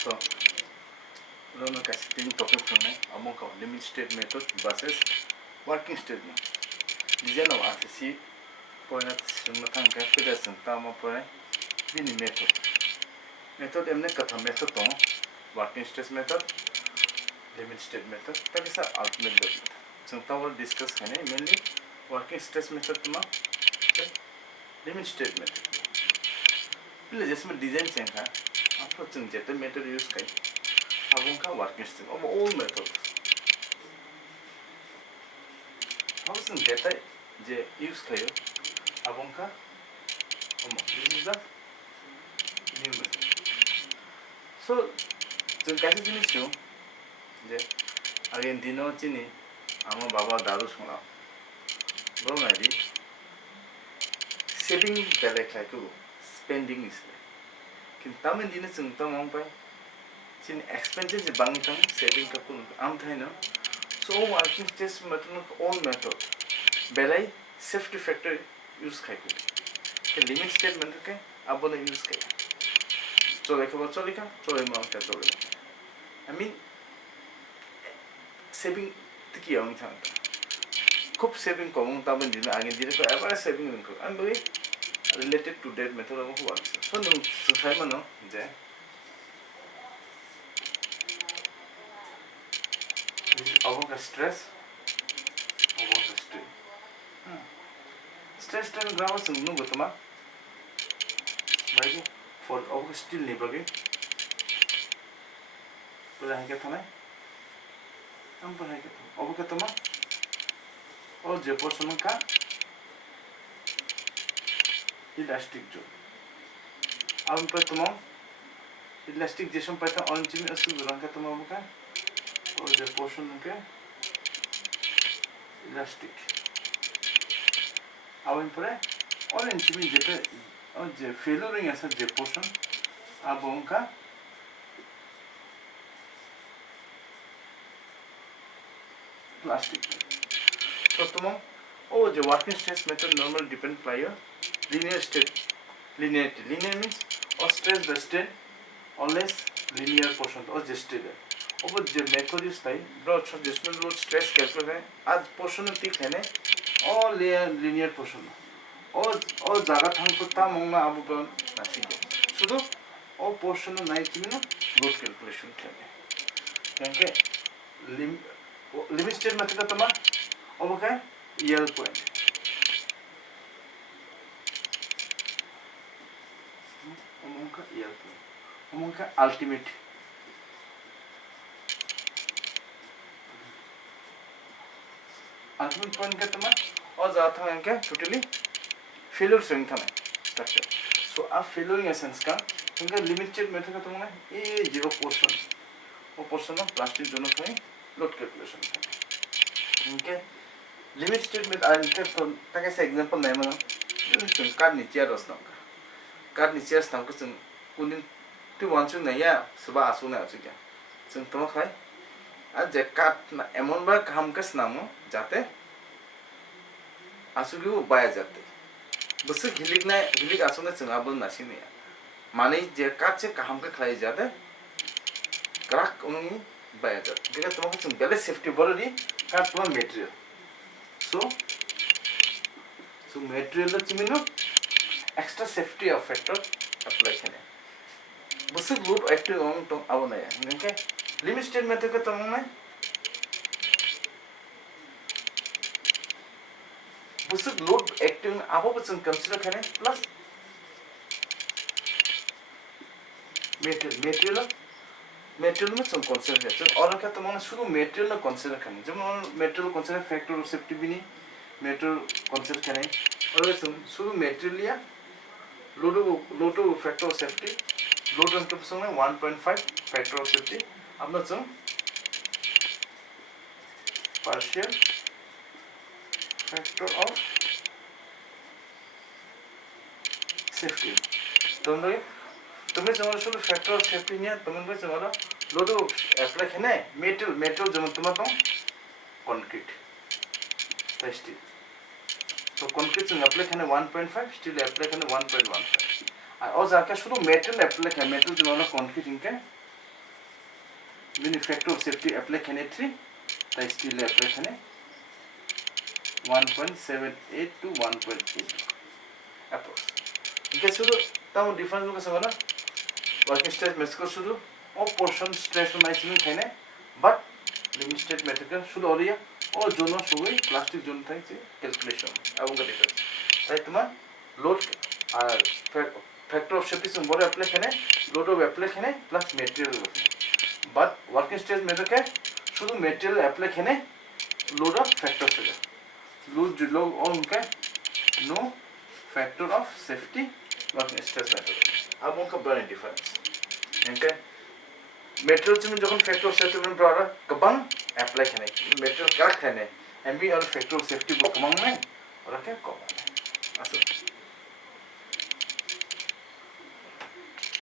So, lono casting topic from among limit state method versus working state method. Design of RCC point matang ka pedasan tama point bini method. Method emne katha method to working state method, limit state method. Taki sa ultimate method. So tawal discuss kane mainly working state method tuma limit state method. Pila jesme design change ha. After change jete method use kai. Abong ka working state of all method. How some data je use kayo abong ka this is the new method. So जो कैसे जिनिस जो जे again दिनो चिनी आमा बाबा दादू सुना बरो नारी saving बेले खाय को spending is किन तमें दिने चिंता मांग पाए चिन expenses जे बांगी तंग saving का कुन आम था ना so working test method all method बेले safety factor use खाय को के limit state method के अब बोले use खाय चोले के बाद चोले का चोले मांग क्या चोले I mean saving तकी आऊँ था खूब saving करूँ तब दिन में आगे दिन तो एवरेज saving इनको I'm very related to that method of work so no सुधार मनो जे अवों का stress स्ट्रेन ग्रामर सुनने को तुम्हारा भाई for अवों still नहीं बगे पढ़ाई क्या था ना हम पढ़ाई क्या था अवों क्या तुम्हारा और जो पोर्शन का इलास्टिक जो अब पर तुम्हारा इलास्टिक जैसे पर था ऑरेंज में असुर रंग का तुम्हारा का और जो पोर्शन के इलास्टिक अब इन पर ऑरेंज में जेटे और जो फेलोरिंग ऐसा जो पोर्शन अब उनका प्लास्टिक तो तुम्हारा ओ जो working stress method normal depend पायो linear state linearity linear means or stress the state always linear portion or just state over the method is by broad adjustment load stress calculate है आज portion ठीक है ने all linear portion और जगह थंग को ता मंगना अब बन नासी के शुद्ध all portion नहीं चीज़ ना load calculation थे क्योंकि limit state method का तमा अब क्या yield point उनका ultimate point क्या तमा और ज़्यादा था इनका totally failure swing था में structure so आप failuring essence का इनका limited method का तमा ये zero portion वो portion में plastic दोनों था load calculation था इनके limit state में इनका तो ताकि example नहीं मना चुन कार्ड नीचे रस्ता का कार्ड नीचे रस्ता को चुन कुनिन तो वांचुन नहीं है सुबह आसू नहीं आसू क्या चुन तो खाई आज जब कार्ड ना एमोन बार काम का स्नामो जाते आसू की वो बाय जाते बस हिलिक आसू ने चुना बोल नासी नहीं है माने जब कार्ड से काम का खाई जाते क्राक उन्हीं बाय जाते क्योंकि तुम्हारे चुन पहले सेफ्टी बोल रही कार्ड तुम्हारा मटेरियल so material लो चिमिनो extra safety factor apply करने बस load active on तो अब नहीं है क्योंकि limit state method का तमाम में बस load active आप वो बस consider करें plus material में some consider है और क्या तमाम शुरू material ना consider करने जब हम material consider factor of safety भी नहीं material consider करें और शुरू material या load factor of safety load and capacity में 1.5 factor of safety अब ना चुन partial factor of safety तुम्हें जमाना शुरू factor of safety नहीं तुम्हें जमाना load apply करने material जमाना तुम्हारा तो concrete steel so concrete से apply करने 1.5 steel apply करने 1.15 और जाके शुरू metal apply करने metal जमाना concrete इनके When factor of safety apply khane 3 tai still apply khane 1.78 to 1.8 approx. Okay, so the difference is what? Working stress method शुरू और portion stress में maximum खाने but limit state method का शुरू हो रही है और जोन में शुरू plastic जोन था इसे calculation अब उनका difference ताकि तुम्हारा load factor of safety से बड़े apply खाने load of apply खाने plus material but working stress method का शुरू material apply खाने load of factor से load जो लोग और उनका no factor of safety working stress method अब उनका बड़ा difference Okay. Materials में जब factor of safety में बड़ा कबांग apply करने material क्या करने MB और factor of safety को कमांग में और क्या कमांग